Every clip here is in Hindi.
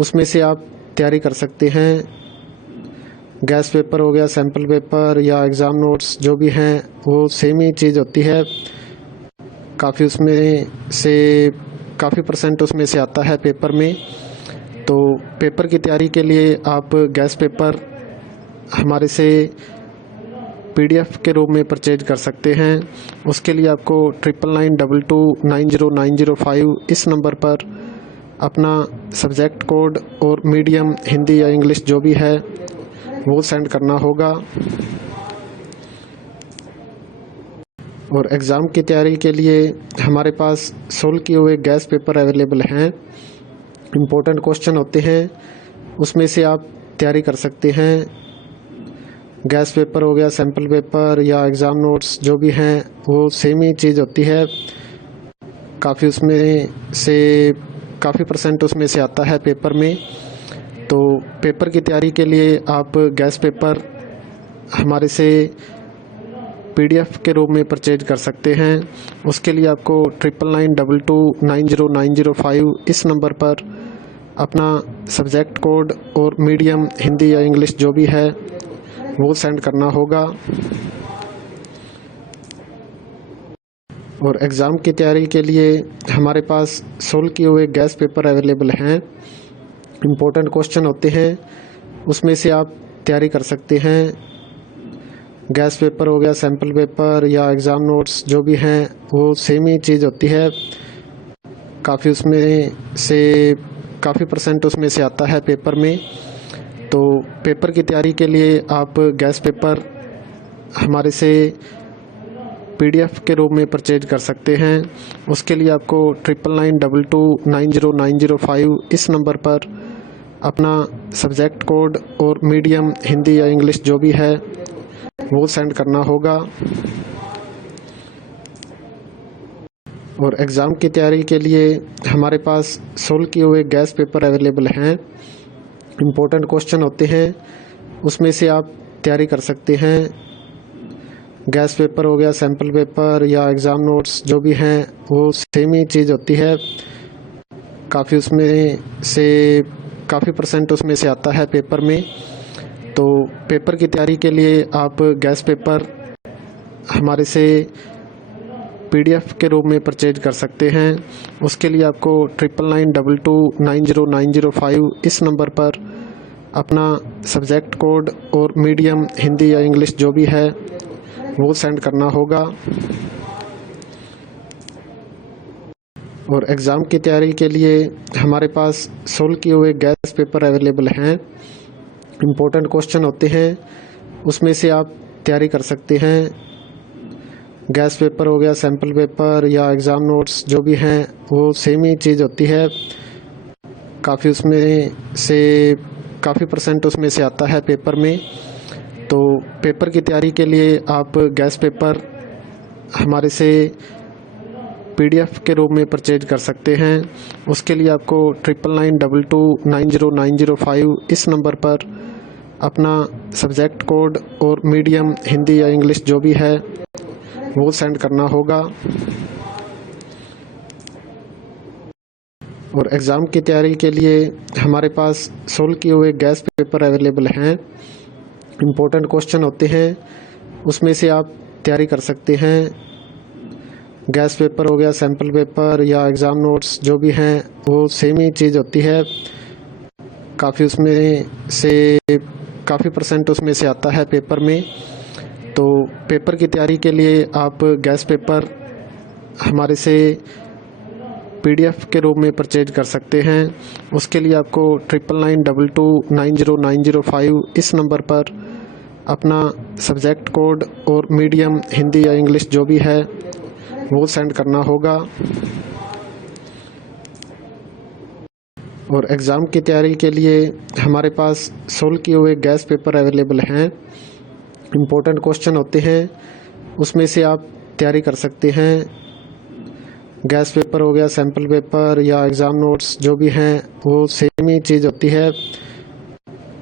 उसमें से आप तैयारी कर सकते हैं। गैस पेपर हो गया, सैम्पल पेपर या एग्ज़ाम नोट्स जो भी हैं वो सेम ही चीज़ होती है। काफ़ी उसमें से काफ़ी परसेंट उसमें से आता है पेपर में। तो पेपर की तैयारी के लिए आप गैस पेपर हमारे से PDF के रूप में परचेज कर सकते हैं। उसके लिए आपको 9992290905 इस नंबर पर अपना सब्जेक्ट कोड और मीडियम हिंदी या इंग्लिश जो भी है वो सेंड करना होगा। और एग्ज़ाम की तैयारी के लिए हमारे पास सोल्व किए हुए गैस पेपर अवेलेबल हैं। इम्पोर्टेंट क्वेश्चन होते हैं, उसमें से आप तैयारी कर सकते हैं। गैस पेपर हो गया, सैम्पल पेपर या एग्ज़ाम नोट्स जो भी हैं वो सेम ही चीज़ होती है। काफ़ी उसमें से काफ़ी परसेंट उसमें से आता है पेपर में। तो पेपर की तैयारी के लिए आप गैस पेपर हमारे से PDF के रूप में परचेज कर सकते हैं। उसके लिए आपको 9992290905 इस नंबर पर अपना सब्जेक्ट कोड और मीडियम हिंदी या इंग्लिश जो भी है वो सेंड करना होगा। और एग्ज़ाम की तैयारी के लिए हमारे पास सोल्व किए हुए गैस पेपर अवेलेबल हैं। इम्पोर्टेंट क्वेश्चन होते हैं, उसमें से आप तैयारी कर सकते हैं। गैस पेपर हो गया, सैम्पल पेपर या एग्ज़ाम नोट्स जो भी हैं वो सेम ही चीज़ होती है। काफ़ी उसमें से काफ़ी परसेंट उसमें से आता है पेपर में। तो पेपर की तैयारी के लिए आप गैस पेपर हमारे से PDF के रूप में परचेज कर सकते हैं। उसके लिए आपको 9992290905 इस नंबर पर अपना सब्जेक्ट कोड और मीडियम हिंदी या इंग्लिश जो भी है वो सेंड करना होगा। और एग्ज़ाम की तैयारी के लिए हमारे पास सोल्व किए हुए गैस पेपर अवेलेबल हैं। इम्पोर्टेंट क्वेश्चन होते हैं, उसमें से आप तैयारी कर सकते हैं। गैस पेपर हो गया, सैम्पल पेपर या एग्ज़ाम नोट्स जो भी हैं वो सेम ही चीज़ होती है। काफ़ी उसमें से काफ़ी परसेंट उसमें से आता है पेपर में। तो पेपर की तैयारी के लिए आप गैस पेपर हमारे से PDF के रूप में परचेज कर सकते हैं। उसके लिए आपको 9992290905 इस नंबर पर अपना सब्जेक्ट कोड और मीडियम हिंदी या इंग्लिश जो भी है वो सेंड करना होगा। और एग्ज़ाम की तैयारी के लिए हमारे पास सोल्व किए हुए गैस पेपर अवेलेबल हैं। इम्पोर्टेंट क्वेश्चन होते हैं, उसमें से आप तैयारी कर सकते हैं। गैस पेपर हो गया, सैम्पल पेपर या एग्ज़ाम नोट्स जो भी हैं वो सेम ही चीज़ होती है। काफ़ी उसमें से काफ़ी परसेंट उसमें से आता है पेपर में। तो पेपर की तैयारी के लिए आप गैस पेपर हमारे से PDF के रूप में परचेज कर सकते हैं। उसके लिए आपको 9992290905 इस नंबर पर अपना सब्जेक्ट कोड और मीडियम हिंदी या इंग्लिश जो भी है वो सेंड करना होगा। और एग्ज़ाम की तैयारी के लिए हमारे पास सोल्व किए हुए गैस पेपर अवेलेबल हैं। इम्पोर्टेंट क्वेश्चन होते हैं, उसमें से आप तैयारी कर सकते हैं। गैस पेपर हो गया, सैम्पल पेपर या एग्ज़ाम नोट्स जो भी हैं वो सेम ही चीज़ होती है। काफ़ी उसमें से काफ़ी परसेंट उसमें से आता है पेपर में। तो पेपर की तैयारी के लिए आप गैस पेपर हमारे से PDF के रूप में परचेज कर सकते हैं। उसके लिए आपको 9992290905 इस नंबर पर अपना सब्जेक्ट कोड और मीडियम हिंदी या इंग्लिश जो भी है वो सेंड करना होगा। और एग्ज़ाम की तैयारी के लिए हमारे पास सोल्व किए हुए गैस पेपर अवेलेबल हैं। इम्पोर्टेंट क्वेश्चन होते हैं, उसमें से आप तैयारी कर सकते हैं। गैस पेपर हो गया, सैम्पल पेपर या एग्ज़ाम नोट्स जो भी हैं वो सेम ही चीज़ होती है।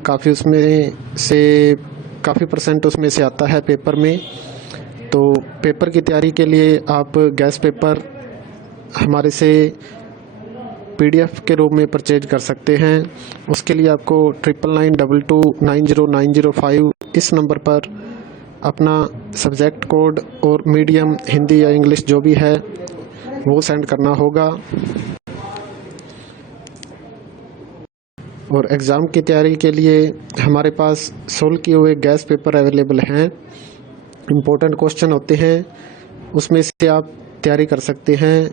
काफ़ी उसमें से काफ़ी परसेंट उसमें से आता है पेपर में। तो पेपर की तैयारी के लिए आप गैस पेपर हमारे से PDF के रूप में परचेज कर सकते हैं। उसके लिए आपको 9992290905 इस नंबर पर अपना सब्जेक्ट कोड और मीडियम हिंदी या इंग्लिश जो भी है वो सेंड करना होगा। और एग्ज़ाम की तैयारी के लिए हमारे पास सोल्व किए हुए गैस पेपर अवेलेबल हैं। इम्पोर्टेंट क्वेश्चन होते हैं, उसमें से आप तैयारी कर सकते हैं।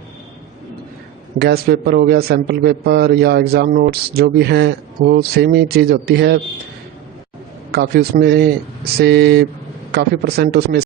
गैस पेपर हो गया, सैम्पल पेपर या एग्ज़ाम नोट्स जो भी हैं वो सेम ही चीज़ होती है। काफ़ी उसमें से काफ़ी % उसमें